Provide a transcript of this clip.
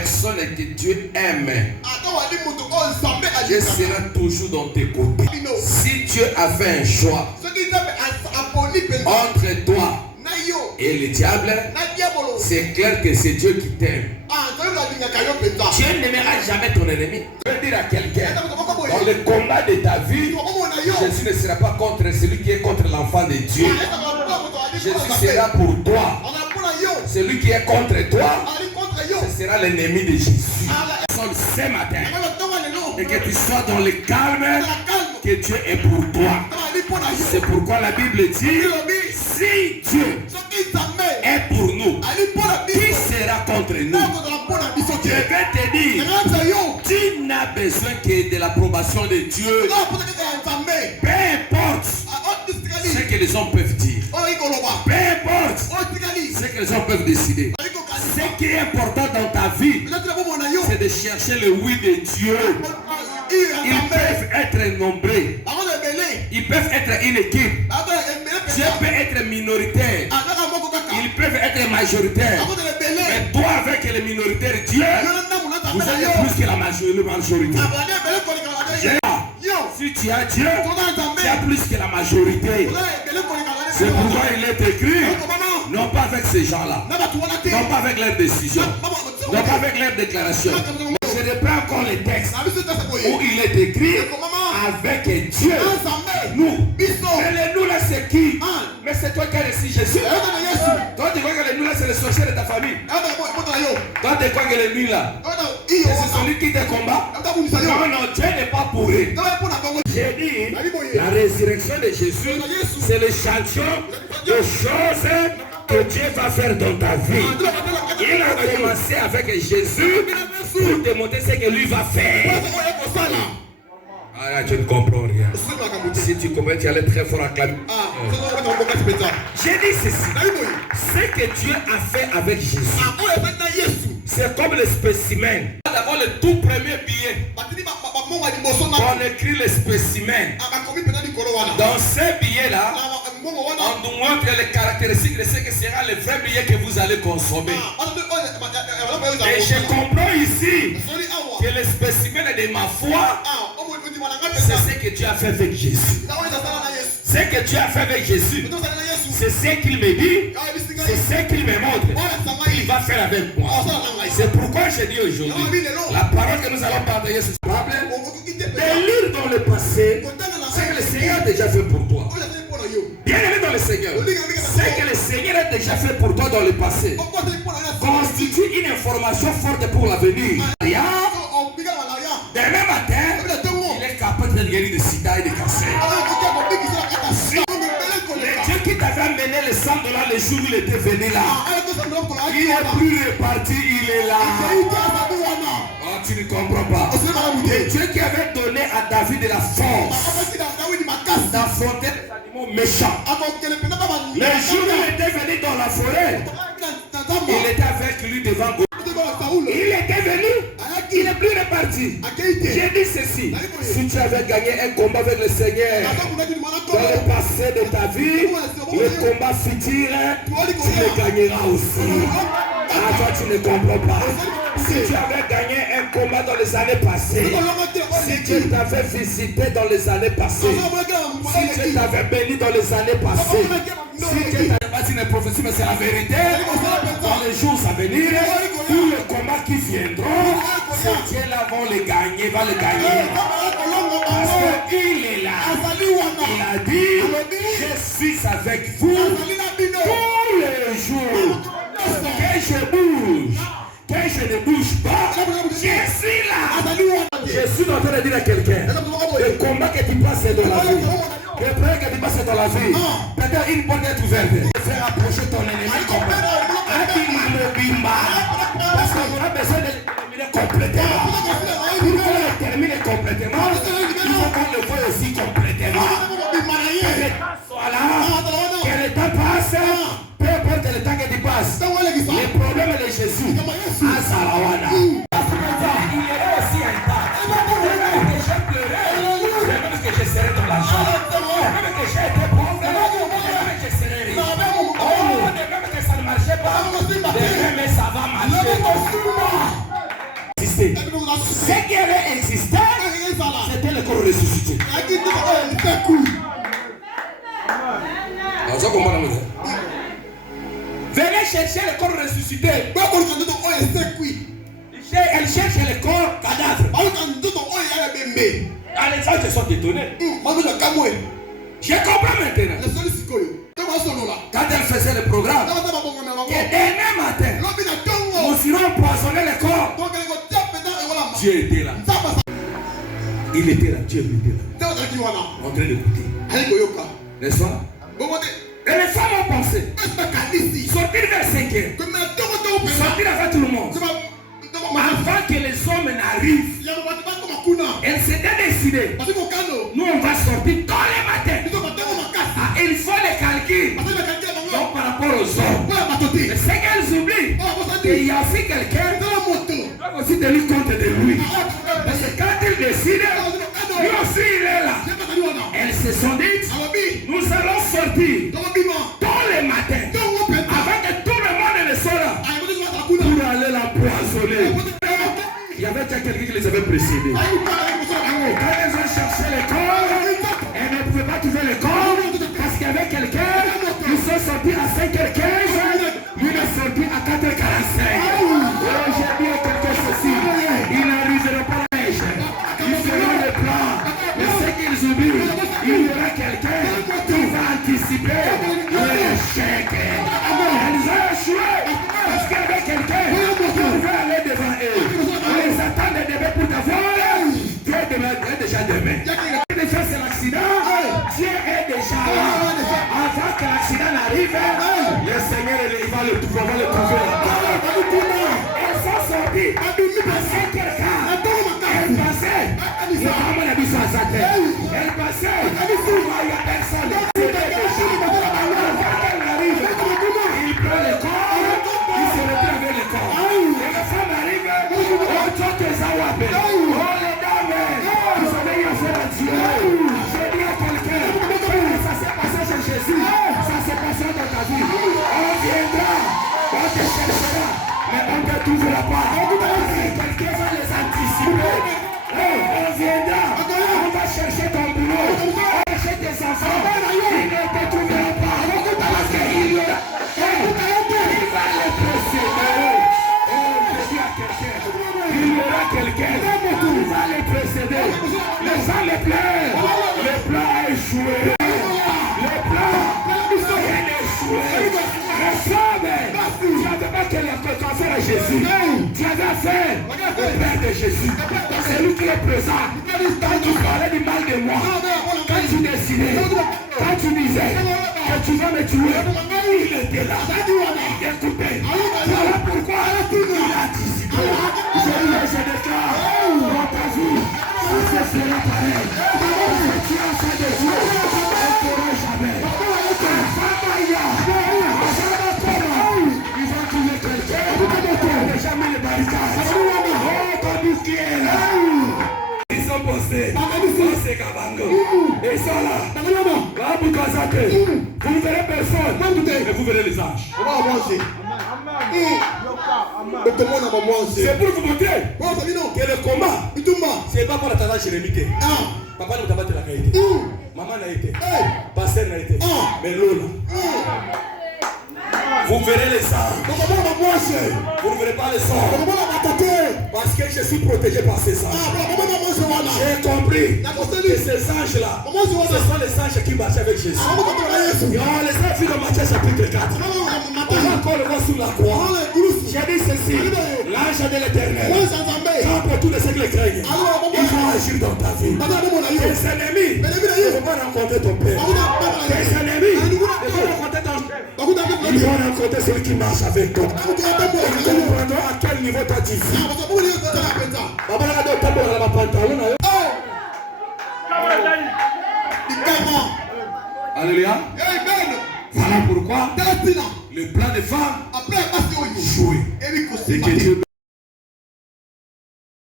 personne que Dieu aime, Dieu sera toujours dans tes côtés. Si Dieu a fait un choix entre toi et le diable, c'est clair que c'est Dieu qui t'aime. Dieu n'aimera jamais ton ennemi. Je veux dire à quelqu'un, dans le combat de ta vie, Jésus ne sera pas contre celui qui est contre l'enfant de Dieu. Jésus sera pour toi. Celui qui est contre toi, ce sera l'ennemi de Jésus. Ce matin, et que tu sois dans le calme, que Dieu est pour toi. C'est pourquoi la Bible dit, si Dieu est pour nous, qui sera contre nous? Je vais te dire, tu n'as besoin que de l'approbation de Dieu. Peu importe ce que les hommes peuvent dire, peu importe ce que les hommes peuvent décider. Ce qui est important dans ta vie, c'est de chercher le oui de Dieu. Ils peuvent être nombreux, ils peuvent être une équipe. Dieu peut être minoritaire, ils peuvent être majoritaires. Mais toi, avec les minoritaires, Dieu, vous êtes plus que la majorité. Si tu as Dieu, tu as plus que la majorité. C'est pourquoi il est écrit, non pas avec ces gens-là, non pas avec leurs décisions, non pas avec leurs déclarations. Je reprends encore les textes où il est écrit, avec Dieu, nous. Mais les nous là, c'est qui? Mais c'est toi qui as reçu Jésus. Toi, tu crois que les nous là, c'est le sorcier de ta famille. Toi, tu crois que les nous là, c'est celui qui te combat. Non, non, Dieu n'est pas pour eux. J'ai dit, la résurrection de Jésus, c'est le champion de choses que Dieu va faire dans ta vie. Il a commencé avec Jésus pour te montrer ce que lui va faire. Ah, tu ne comprends rien. Si tu comprends, tu allais très fort acclamer. J'ai dit ceci. Ce que Dieu a fait avec Jésus, c'est comme le spécimen. D'abord, le tout premier billet, on écrit le spécimen. Dans ces billets-là, on nous montre les caractéristiques de ce que sera le vrai billet que vous allez consommer. Et je comprends ici que le spécimen de ma foi, c'est ce que Dieu a fait avec Jésus. Ce que Dieu a fait avec Jésus, c'est ce qu'il me dit, c'est ce qu'il me montre. Il va faire avec moi. C'est pourquoi je dis aujourd'hui, la parole que nous allons partager ce soir, de lire dans le passé ce que le Seigneur a déjà fait pour toi. Bien aimé dans le Seigneur, ce que le Seigneur a déjà fait pour toi dans le passé constitue une information forte pour l'avenir. Demain matin, il est capable de guérir de sida et de cancer. Le Dieu qui t'avait amené les $100 le jour où il était venu là, il n'est plus reparti, il est là. Oh, tu ne comprends pas. Le Dieu qui avait donné à David de la force d'affronter les animaux méchants. Le jour où il était venu dans la forêt, il était avec lui devant Goliath. Il était venu, il n'est plus reparti. J'ai dit ceci, si tu avais gagné un combat avec le Seigneur dans le passé de ta vie, le combat futur, tu le gagneras aussi. Ah, toi tu ne comprends pas. Si tu avais gagné un combat dans les années passées, si Dieu t'avait visité dans les années passées, si Dieu t'avait béni dans les années passées, si Dieu t'avait pas dit une prophétie, mais c'est la vérité, dans les jours à venir, tous les combats qui viendront, ce Dieu-là va les gagner, va les gagner. Parce qu'il est là. Il a dit, je suis avec vous tous les jours. Que je bouge, que je ne bouge pas, je suis là. Je suis en train de dire à quelqu'un, le combat que tu passes dans la vie, le problème que tu passes dans la vie, peut-être une porte est ouverte. Fais approcher ton ennemi complètement. Parce qu'on aura besoin de le terminer complètement. Pour qu'on le termine complètement, il faut qu'on le voie aussi complètement. Que le temps soit là, que le temps passe. Peu importe le temps que tu passes, les problèmes de Jésus, à Salawana. Il y a aussi un temps. Même que j'ai pleuré, même que je serai dans l'argent, même que j'ai été pauvre, même que je serai riche. Oh, même que ça ne marchait pas, mais ça va marcher. Ce qui avait existé, c'était le corps ressuscité. Venez chercher le corps ressuscité. Elle cherche le corps cadavre. Les gens se sont étonnés. Je comprends maintenant. Quand elle faisait le programme, que demain matin, nous irons empoisonner le corps. Dieu était là. Il était là, Dieu était là. En train d'écouter. N'est-ce pas? Et les femmes ont pensé sortir vers 5 heures, sortir avec tout le monde. Avant que les hommes n'arrivent, elle s'était décidée. Nous on va sortir tous les matins. Il faut les calculs. Donc par rapport aux hommes. Mais c'est qu'elles oublient qu'il y a aussi quelqu'un qui doit aussi tenir compte de lui. Parce que quand il décide, lui aussi il est là. Elles se sont dites, nous allons sortir tous les matins avant que tout le monde ne sorte pour aller l'empoisonner. Il y avait déjà quelqu'un qui les avait précédés. Quand elles ont cherché le corps, elles ne pouvaient pas trouver le corps parce qu'il y avait quelqu'un qui sont sortis à 5h15, lui est sorti à 4h45. J'ai dit à quelqu'un ceci, il n'arrivera pas à l'âge. Ils feront le plan. Mais ce qu'ils oublient, il y aura quelqu'un qui va anticiper l'échec. Elles ont échoué parce qu'il y avait quelqu'un qui pouvait aller devant eux. Ils attendent le début pour t'avoir. Dieu est déjà demain. Déjà c'est l'accident. Dieu est déjà là. Avant que l'accident n'arrive, le Seigneur il va le trouver. Elles sont sorties à 5h15. Elles passaient. Elle passait. Il n'y a personne. Il prend le corps. Il se retrouve avec le corps. Et la femme arrive. Oh les dames, vous avez eu affaire à Dieu. J'ai dit à quelqu'un, ça s'est passé chez Jésus, ça s'est passé dans ta vie. On viendra, on te cherchera, mais on ne te trouvera pas. Quelqu'un va les anticiper. On viendra, on va chercher ton boulot, on va chercher tes enfants. Il ne te trouvera pas. Parce qu'il y aura, il va les précéder. Il y aura quelqu'un qui va les précéder. Les gens les pleurent. Le plan a échoué. Le plan vient d'échouer. Les femmes, tu n'avais pas qu'elle a affaire à Jésus. Tu avais affaire au Père de Jésus. C'est lui qui est présent. Quand tu parlais du mal de moi, quand tu décidais, quand tu disais que tu vas me tuer, il était là. Il écoutait. Voilà pourquoi il a anticipé. Je déclare dans ta vie, ça se fera pareil. Tu as fait de Dieu, on ne pourra jamais. Ils vont trouver quelqu'un, on n'a jamais les barricades. Oh, ton qui est là. Ils sont postés, c'est Kabango. Ils sont là. Vous ne verrez personne, mais vous verrez les anges. C'est pour vous montrer que le combat, c'est pas pour la tendance Jérémie. Papa ne t'a pas la qualité. Maman n'a été. Pasteur n'a été. Mais Lola. Vous verrez les anges. Vous ne verrez pas les anges. Parce que je suis protégé par ces anges. J'ai compris que ces anges-là, ce sont les anges qui marchaient avec Jésus. Les anges vu dans Matthieu chapitre 4. On va encore le voir sous la croix. J'ai dit ceci. L'ange de l'Éternel, quand pour tous les siècles craignent, il va agir dans ta vie. Tes ennemis ne vont pas rencontrer ton père. Tes ennemis ne vont rencontrer ton père. Ils vont rencontrer celui qui marche avec toi. Ils comprendront à quel niveau tu as dit. Alléluia. Voilà pourquoi le plan de femme joué. Et que Dieu